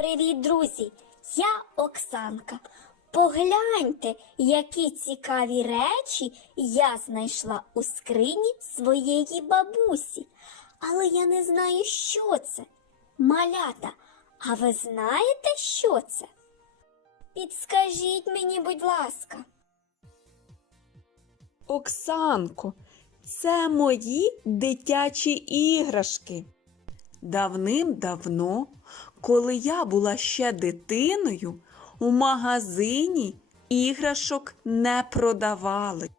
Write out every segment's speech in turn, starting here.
Привіт, друзі! Я Оксанка. Погляньте, які цікаві речі я знайшла у скрині своєї бабусі. Але я не знаю, що це. Малята, а ви знаєте, що це? Підскажіть мені, будь ласка. Оксанко, це мої дитячі іграшки. Давним-давно, коли я була ще дитиною, у магазині іграшок не продавали.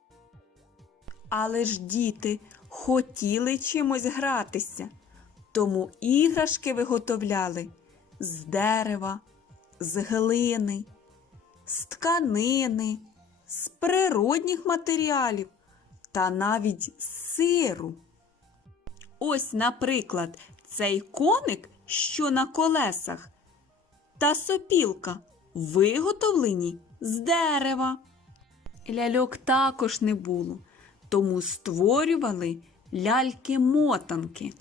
Але ж діти хотіли чимось гратися, тому іграшки виготовляли з дерева, з глини, з тканини, з природних матеріалів та навіть з сиру. Ось, наприклад, цей коник, що на колесах, та сопілка виготовлені з дерева. Ляльок також не було, тому створювали ляльки-мотанки.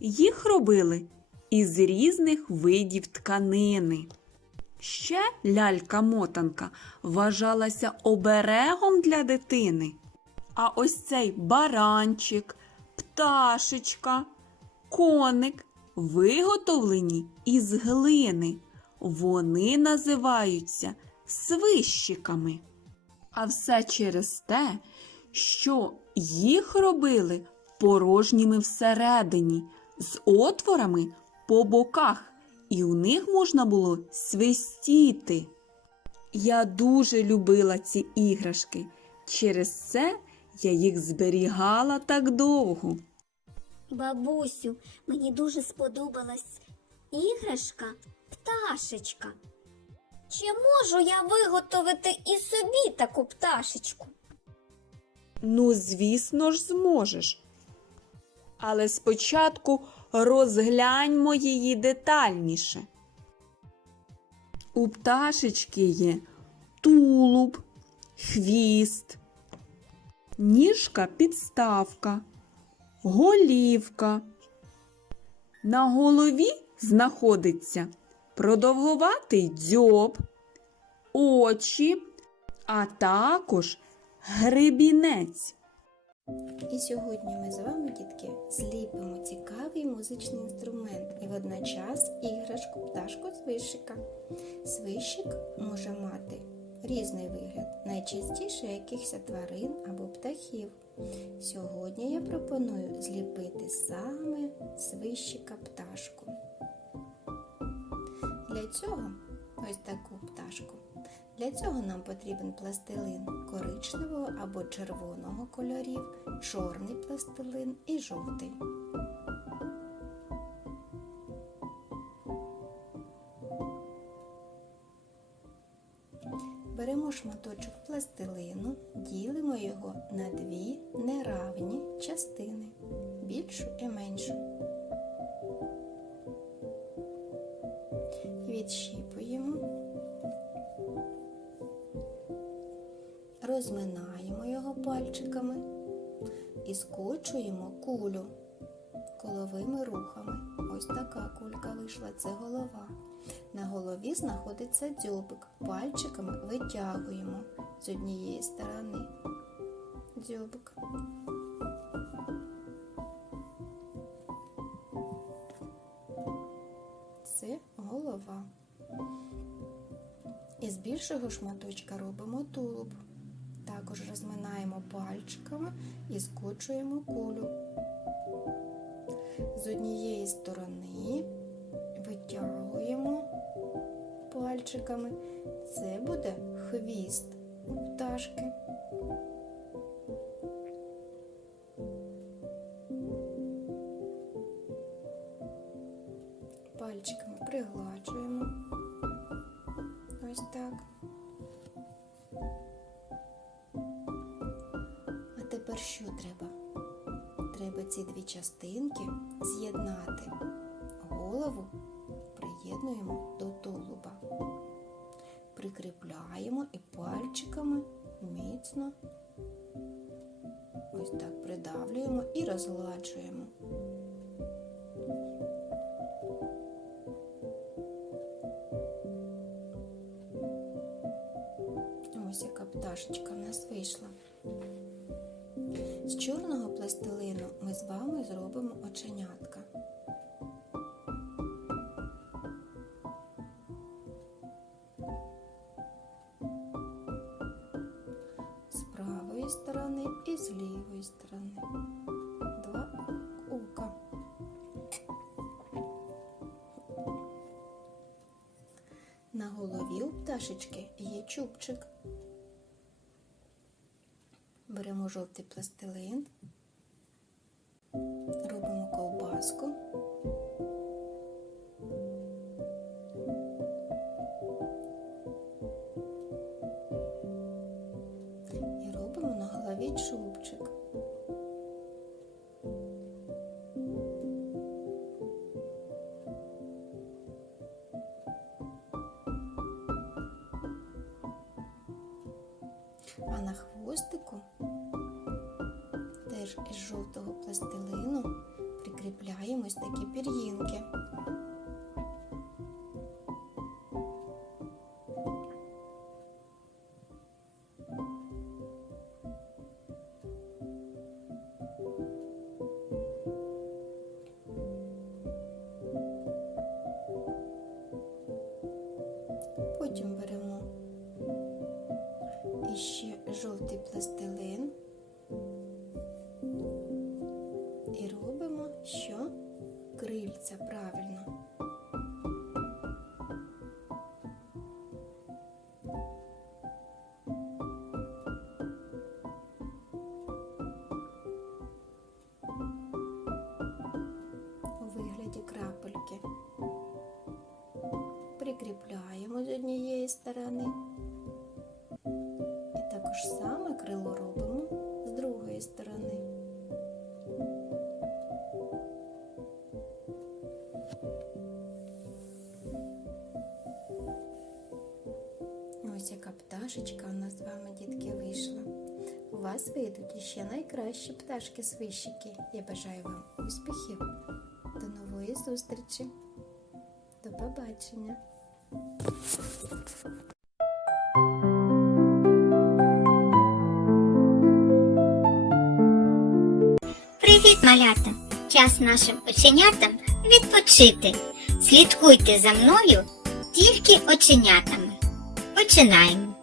Їх робили із різних видів тканини. Ще лялька-мотанка вважалася оберегом для дитини. А ось цей баранчик, пташечка, коник виготовлені із глини. Вони називаються свищиками. А все через те, що їх робили порожніми всередині, з отворами по боках, і у них можна було свистіти. Я дуже любила ці іграшки. Через це я їх зберігала так довго. Бабусю, мені дуже сподобалась іграшка пташечка. Чи можу я виготовити і собі таку пташечку? Ну, звісно ж, зможеш. Але спочатку розгляньмо її детальніше. У пташечки є тулуб, хвіст, ніжка підставка, голівка. На голові знаходиться продовгуватий дзьоб, очі, а також гребінець. І сьогодні ми з вами, дітки, зліпимо цікавий музичний інструмент і водночас іграшку пташку свищика. Свищик може мати різний вигляд, найчастіше якихось тварин або птахів. Сьогодні я пропоную зліпити саме свищика пташку. Для цього ось таку пташку. Для цього нам потрібен пластилин коричневого або червоного кольорів, чорний пластилин і жовтий. Шматочок пластилину, ділимо його на дві неравні частини, більшу і меншу. Відщіпуємо. розминаємо його пальчиками і скочуємо кулю коловими рухами. Ось така кулька вийшла, це голова. На голові знаходиться дзьобик. Пальчиками витягуємо з однієї сторони дзьобик. Це голова. Із більшого шматочка робимо тулуб. Також розминаємо пальчиками і скочуємо кулю. З однієї сторони витягуємо пальчиками. Це буде хвіст у пташки. Пальчиками пригладжуємо. Ось так. А тепер що треба? Треба ці дві частинки з'єднати. Голову приєднуємо до тулуба прикріпляємо і пальчиками міцно ось так придавлюємо і розгладжуємо. Ось яка пташечка в нас вийшла. З чорного пластилину ми з вами зробимо оченятка. Правої сторони і з лівої сторони. Два ока. На голові у пташечки є чубчик. Беремо жовтий пластилин, робимо ковбаску. Хвостику теж із жовтого пластилину прикріпляємо ось такі пір'їнки. Потім беремо жовтий пластилин і робимо що? Крильця правильно. У вигляді крапельки. Прикріпляємо з однієї сторони. Також саме крило робимо з другої сторони. Ось яка пташечка у нас з вами, дітки, вийшла. У вас вийдуть іще найкращі пташки-свищики. Я бажаю вам успіхів. До нової зустрічі. До побачення. Привіт, малята! Час нашим оченятам відпочити. Слідкуйте за мною тільки оченятами. Починаємо.